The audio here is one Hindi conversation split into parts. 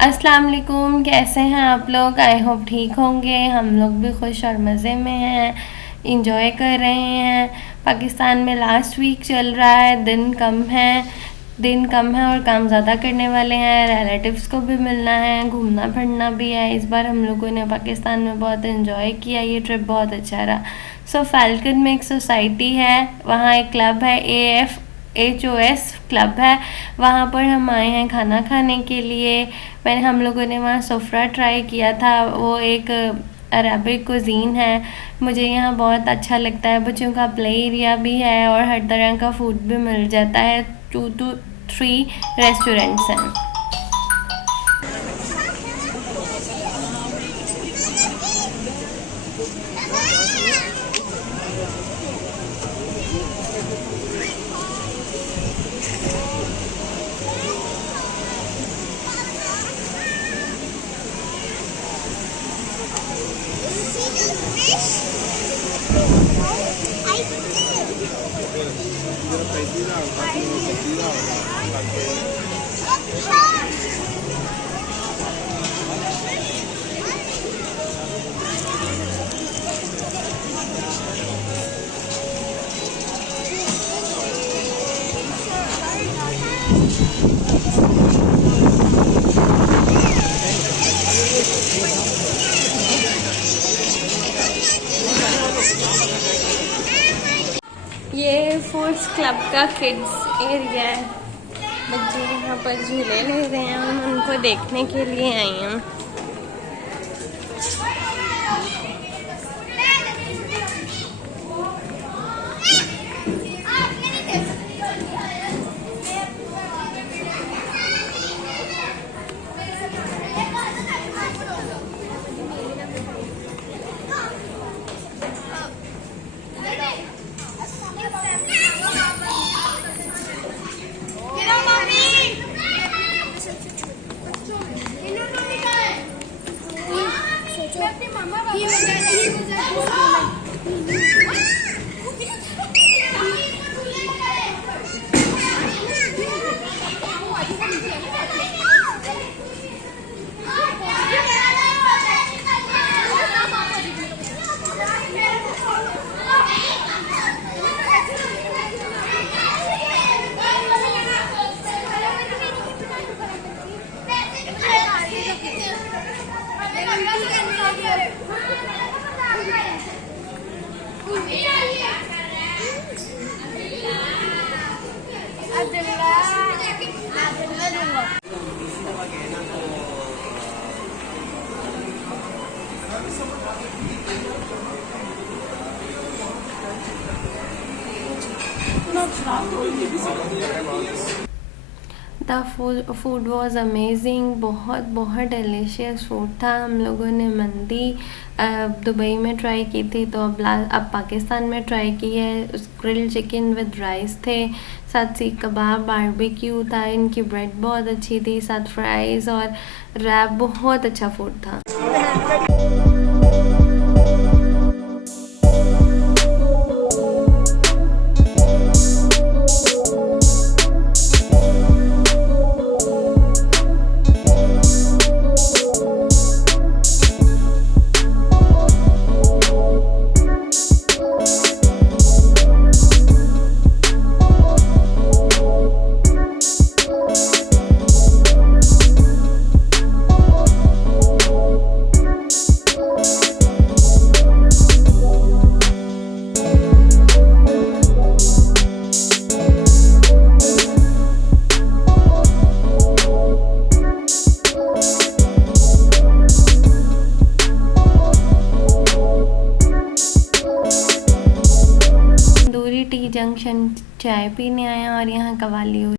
अस्सलाम वालेकुम, कैसे हैं आप लोग। आई होप ठीक होंगे। हम लोग भी खुश और मज़े में हैं, इंजॉय कर रहे हैं। पाकिस्तान में लास्ट वीक चल रहा है, दिन कम है और काम ज़्यादा करने वाले हैं। रिलेटिव्स को भी मिलना है, घूमना फिरना भी है। इस बार हम लोगों ने पाकिस्तान में बहुत इन्जॉय किया, ये ट्रिप बहुत अच्छा रहा। सो फैल्कन में एक सोसाइटी है, वहाँ एक क्लब है, HOS क्लब है। वहाँ पर हम आए हैं खाना खाने के लिए। हम लोगों ने वहाँ सफ़रा ट्राई किया था, वो एक अरबिक कुज़ीन है। मुझे यहाँ बहुत अच्छा लगता है। बच्चों का प्ले एरिया भी है और हर तरह का फूड भी मिल जाता है। 2 to 3 रेस्टोरेंट्स हैं। ये फूड्स क्लब का किड्स एरिया है। बच्चे यहाँ पर झूले ले रहे हैं, हम उनको देखने के लिए आई हूँ। The food was amazing. बहुत बहुत डिलीशियस फूड था। हम लोगों ने मंदी दुबई में ट्राई की थी, तो अब पाकिस्तान में ट्राई की है। ग्रिल्ड चिकन विद राइस थे, साथ सीख कबाब, बारबेक्यू था। इनकी ब्रेड बहुत अच्छी थी, साथ फ्राइज़ और रैप। बहुत अच्छा फूड था। टी जंक्शन चाय पीने आए हैं और यहाँ कवाली हुई।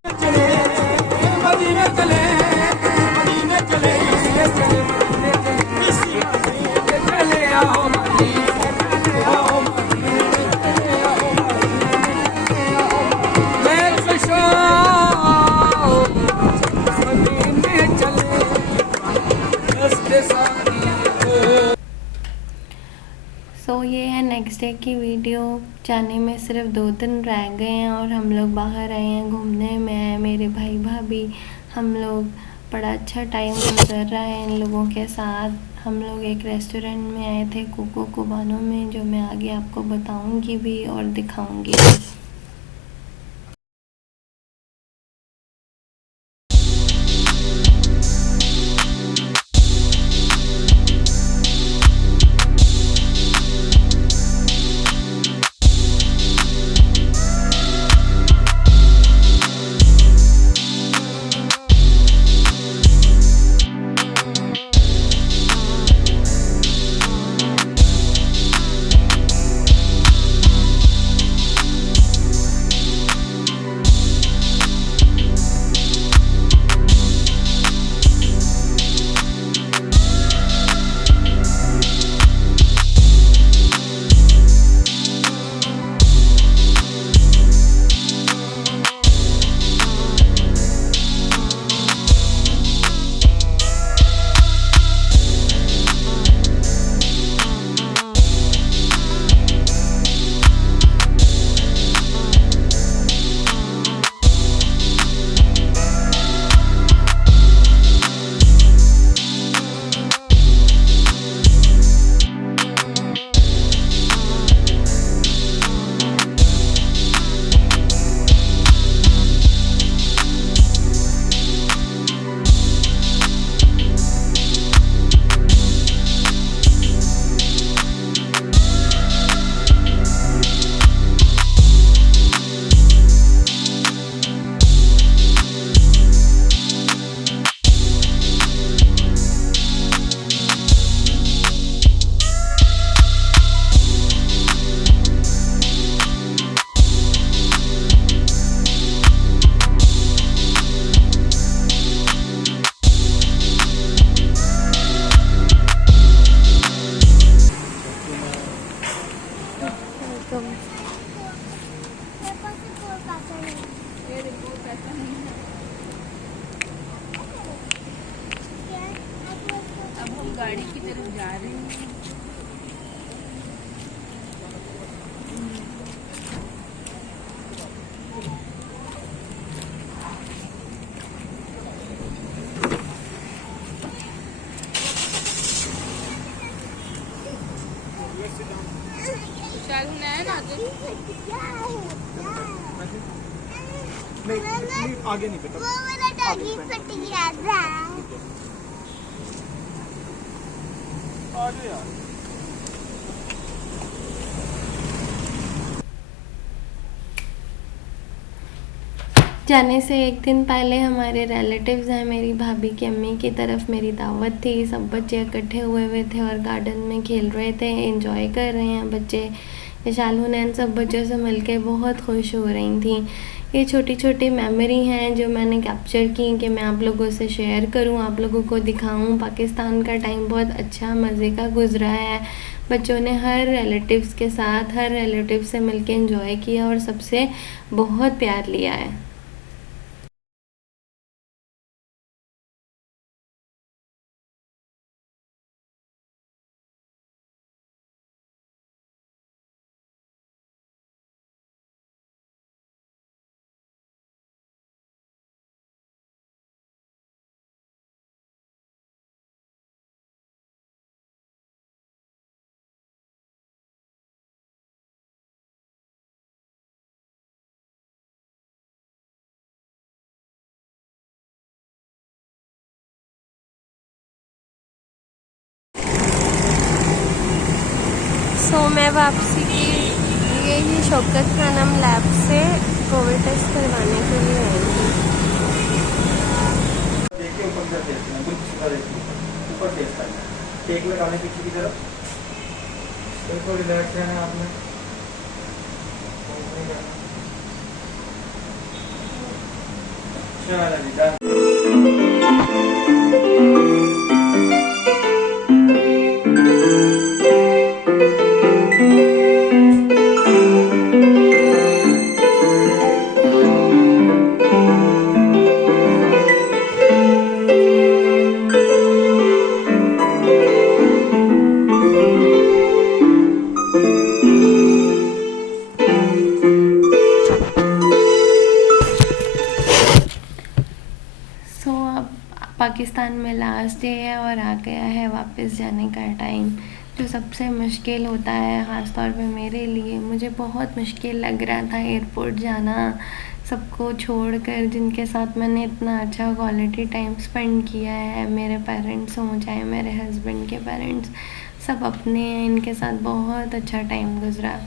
सो ये है नेक्स्ट डे की वीडियो। जाने में सिर्फ 2 दिन रह गए हैं और हम लोग बाहर आए हैं घूमने। मैं, मेरे भाई भाभी, हम लोग बड़ा अच्छा टाइम गुजर रहा है इन लोगों के साथ। हम लोग एक रेस्टोरेंट में आए थे कोको कोबानो में, जो मैं आगे आपको बताऊंगी भी और दिखाऊंगी भी। अब हम गाड़ी की तरफ जा रहे हैं। शायद है ना तो नहीं आगे नहीं बेटा, वो वाला डॉगी फट गया था। आगे यार। जाने से एक दिन पहले हमारे रिलेटिव्स हैं, मेरी भाभी की अम्मी की तरफ मेरी दावत थी। सब बच्चे इकट्ठे हुए थे और गार्डन में खेल रहे थे, एंजॉय कर रहे हैं बच्चे। विशाल हुनैन सब बच्चों से मिलके बहुत खुश हो रही थी। ये छोटी छोटी मेमोरी हैं जो मैंने कैप्चर की कि मैं आप लोगों से शेयर करूं, आप लोगों को दिखाऊं। पाकिस्तान का टाइम बहुत अच्छा मज़े का गुजरा है। बच्चों ने हर रिलेटिव्स के साथ, हर रिलेटिव से मिलके एंजॉय किया और सबसे बहुत प्यार लिया है। सो मैं वापसी की लिए ही शौकत खानम लैब से कोविड टेस्ट करवाने के लिए आई थी। देखिए ऊपर से टेस्ट करना, कुछ ऊपर टेस्ट करना, टेक लगाने पीछे की तरफ। बिल्कुल रिलैक्स रहना है आपने। चलो जी डन। पाकिस्तान में लास्ट डे है और आ गया है वापस जाने का टाइम, जो सबसे मुश्किल होता है ख़ास तौर पे मेरे लिए। मुझे बहुत मुश्किल लग रहा था एयरपोर्ट जाना, सबको छोड़कर जिनके साथ मैंने इतना अच्छा क्वालिटी टाइम स्पेंड किया है। मेरे पेरेंट्स हों चाहे मेरे हस्बैंड के पेरेंट्स, सब अपने हैं, इनके साथ बहुत अच्छा टाइम गुज़रा।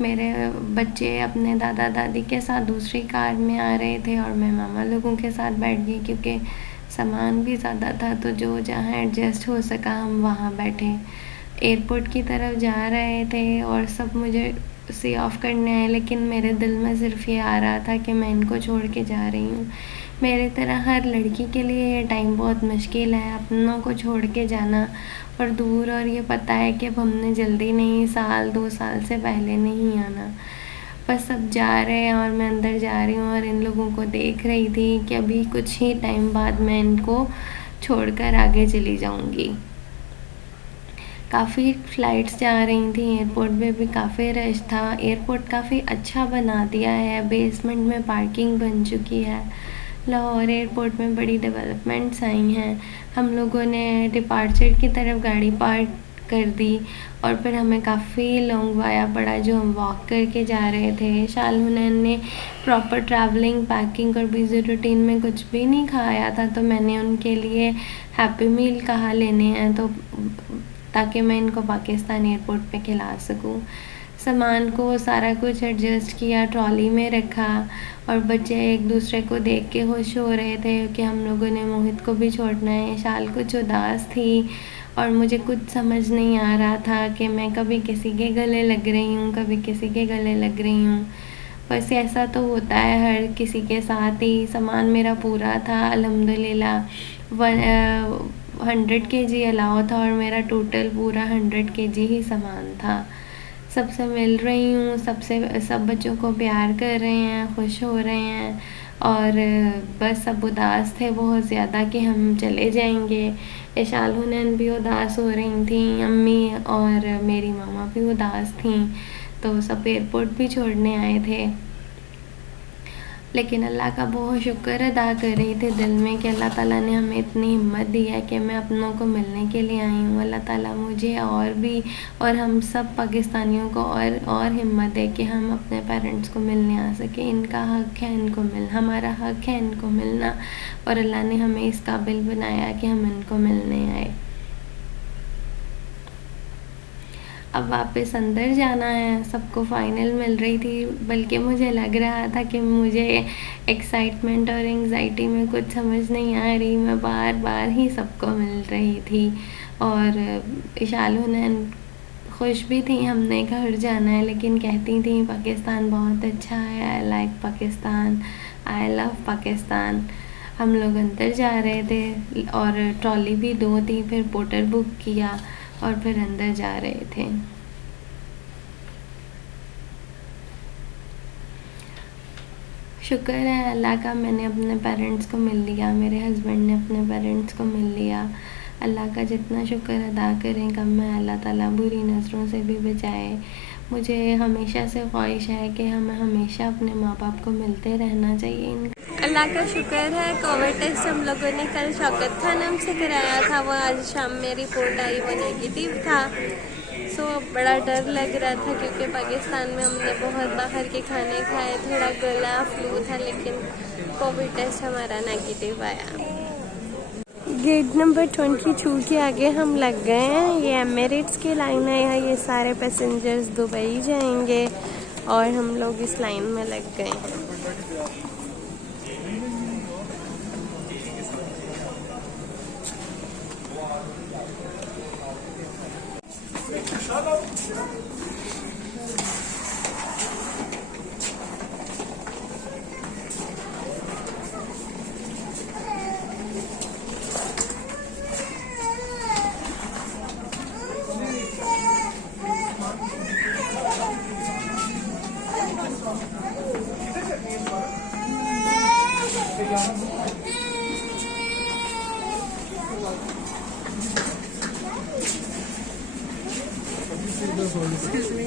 मेरे बच्चे अपने दादा दादी के साथ दूसरी कार में आ रहे थे और मैं मामा लोगों के साथ बैठ गई, क्योंकि सामान भी ज़्यादा था तो जो जहाँ एडजस्ट हो सका हम वहाँ बैठे। एयरपोर्ट की तरफ जा रहे थे और सब मुझे सी ऑफ करने आए, लेकिन मेरे दिल में सिर्फ ये आ रहा था कि मैं इनको छोड़ के जा रही हूँ। मेरी तरह हर लड़की के लिए ये टाइम बहुत मुश्किल है, अपनों को छोड़ के जाना और दूर, और ये पता है कि अब हमने जल्दी नहीं, 1-2 साल से पहले नहीं आना। बस सब जा रहे हैं और मैं अंदर जा रही हूँ और इन लोगों को देख रही थी कि अभी कुछ ही टाइम बाद मैं इनको छोड़कर आगे चली जाऊँगी। काफ़ी फ़्लाइट्स जा रही थी, एयरपोर्ट में भी काफ़ी रश था। एयरपोर्ट काफ़ी अच्छा बना दिया है, बेसमेंट में पार्किंग बन चुकी है। लाहौर एयरपोर्ट में बड़ी डेवलपमेंट्स आई हैं। हम लोगों ने डिपार्चर की तरफ गाड़ी पार्क कर दी और फिर हमें काफ़ी लॉन्ग वाया पड़ा जो हम वॉक करके जा रहे थे। शालहुनैन ने प्रॉपर ट्रैवलिंग, पैकिंग और बिज़ी रूटीन में कुछ भी नहीं खाया था, तो मैंने उनके लिए हैप्पी मील कहा लेने हैं, तो ताकि मैं इनको पाकिस्तान एयरपोर्ट पे खिला सकूं। सामान को सारा कुछ एडजस्ट किया, ट्रॉली में रखा और बच्चे एक दूसरे को देख के खुश हो रहे थे कि हम लोगों ने मोहित को भी छोड़ना है। शाल कुछ उदास थी और मुझे कुछ समझ नहीं आ रहा था कि मैं कभी किसी के गले लग रही हूँ, कभी किसी के गले लग रही हूँ। बस ऐसा तो होता है हर किसी के साथ ही। सामान मेरा पूरा था अल्हम्दुलिल्लाह। 100 kg अलाउ था और मेरा टोटल पूरा 100 kg ही सामान था। सबसे मिल रही हूँ, सब बच्चों को प्यार कर रहे हैं, खुश हो रहे हैं और बस सब उदास थे बहुत ज़्यादा कि हम चले जाएंगे। शालहुनैन भी उदास हो रही थी, अम्मी और मेरी मामा भी उदास थी, तो सब एयरपोर्ट भी छोड़ने आए थे। लेकिन अल्लाह का बहुत शुक्र अदा कर रही थी दिल में कि अल्लाह ताला ने हमें इतनी हिम्मत दी है कि मैं अपनों को मिलने के लिए आई हूँ। अल्लाह ताला मुझे और भी और हम सब पाकिस्तानियों को और हिम्मत दे कि हम अपने पेरेंट्स को मिलने आ सके। इनका हक़ है इनको हमारा हक़ है इनको मिलना, और अल्लाह ने हमें इस काबिल बनाया कि हम इनको मिलने आए। अब वापस अंदर जाना है, सबको फ़ाइनल मिल रही थी, बल्कि मुझे लग रहा था कि मुझे एक्साइटमेंट और एंग्जाइटी में कुछ समझ नहीं आ रही। मैं बार बार ही सबको मिल रही थी और शालहुनैन खुश भी थी हमने घर जाना है, लेकिन कहती थी पाकिस्तान बहुत अच्छा है, I like Pakistan, I love Pakistan. हम लोग अंदर जा रहे थे और ट्रॉली भी 2 थी, फिर पोर्टर बुक किया और फिर अंदर जा रहे थे। शुक्र है अल्लाह का, मैंने अपने पेरेंट्स को मिल लिया, मेरे हस्बैंड ने अपने पेरेंट्स को मिल लिया। अल्लाह का जितना शुक्र अदा करें कम है, अल्लाह ताला बुरी नज़रों से भी बचाए। मुझे हमेशा से ख्वाहिश है कि हमें हमेशा अपने माँ बाप को मिलते रहना चाहिए। अल्लाह का शुक्र है कोविड टेस्ट हम लोगों ने कल शौकत खानम से कराया था, वो आज शाम में रिपोर्ट आई, वो नेगेटिव था। सो बड़ा डर लग रहा था क्योंकि पाकिस्तान में हमने बहुत बाहर के खाने खाए, थोड़ा गला फ्लू था, लेकिन कोविड टेस्ट हमारा नेगेटिव आया। गेट नंबर 22 के आगे हम लग गए हैं। ये एमिरेट्स की लाइन है, यहाँ ये सारे पैसेंजर्स दुबई जाएंगे और हम लोग इस लाइन में लग गए हैं। Excuse me.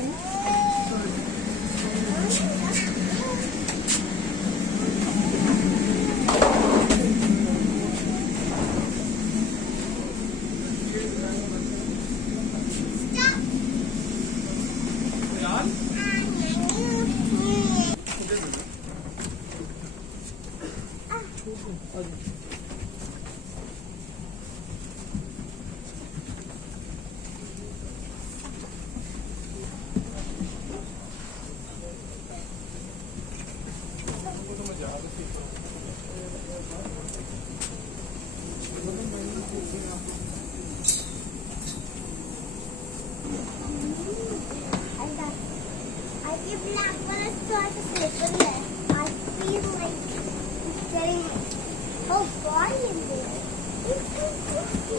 आपका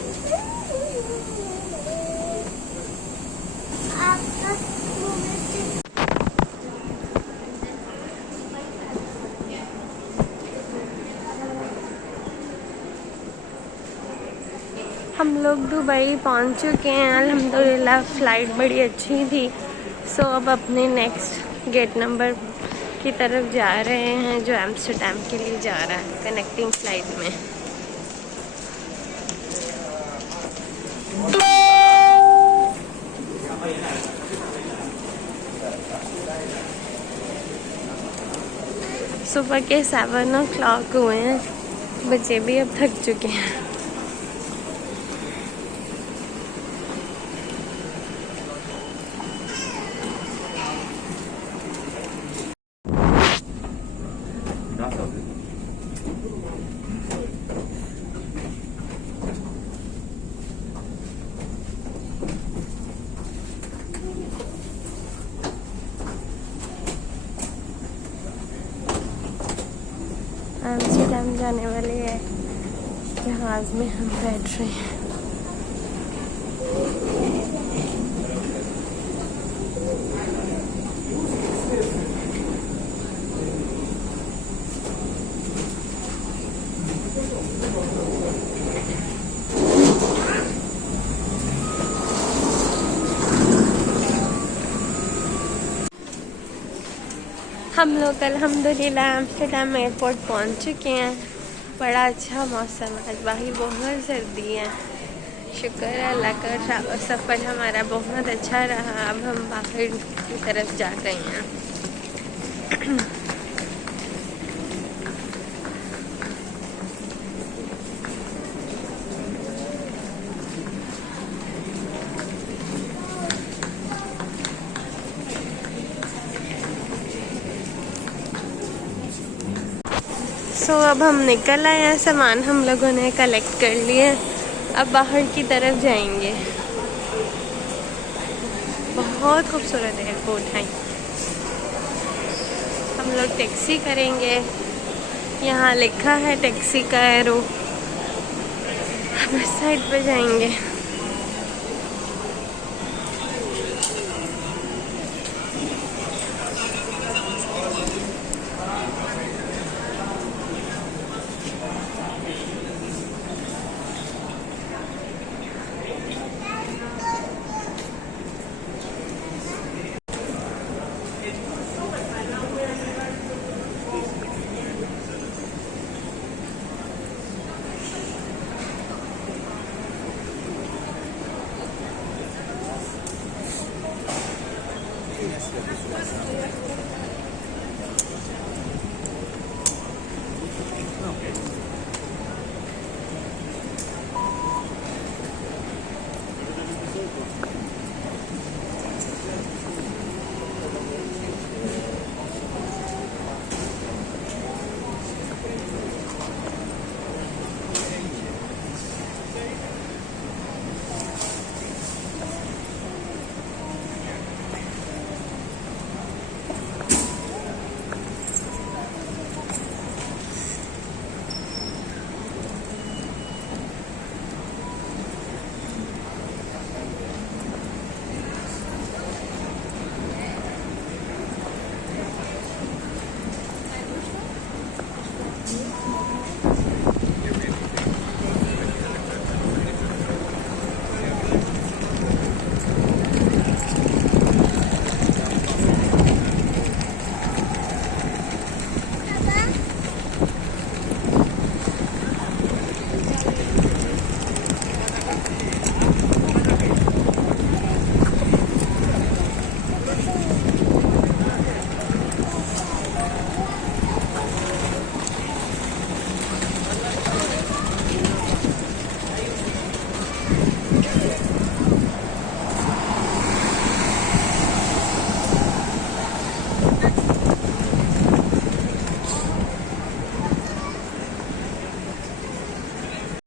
हम लोग दुबई पहुंच चुके हैं अल्हम्दुलिल्लाह। फ़्लाइट बड़ी अच्छी थी। सो अब अपने नेक्स्ट गेट नंबर की तरफ जा रहे हैं, जो एम्स्टर्डम के लिए जा रहा है कनेक्टिंग फ़्लाइट में। सुबह के 7 o'clock हुए हैं, बच्चे भी अब थक चुके हैं। एम्स्टर्डम जाने वाले हैं, जहाज़ में हम बैठ रहे हैं। हम लोग अल्हम्दुलिल्लाह एम्स्टर्डम एयरपोर्ट पहुंच चुके हैं। बड़ा अच्छा मौसम है, आज बाहर बहुत सर्दी है। शुक्र है अल्लाह का, सफ़र हमारा बहुत अच्छा रहा। अब हम बाहर की तरफ जा रहे हैं। अब हम निकल आए हैं, सामान हम लोगों ने कलेक्ट कर लिए। अब बाहर की तरफ जाएंगे। बहुत खूबसूरत एयरपोर्ट है। हम लोग टैक्सी करेंगे, यहाँ लिखा है टैक्सी का एरो। अब इस साइड पे जाएंगे।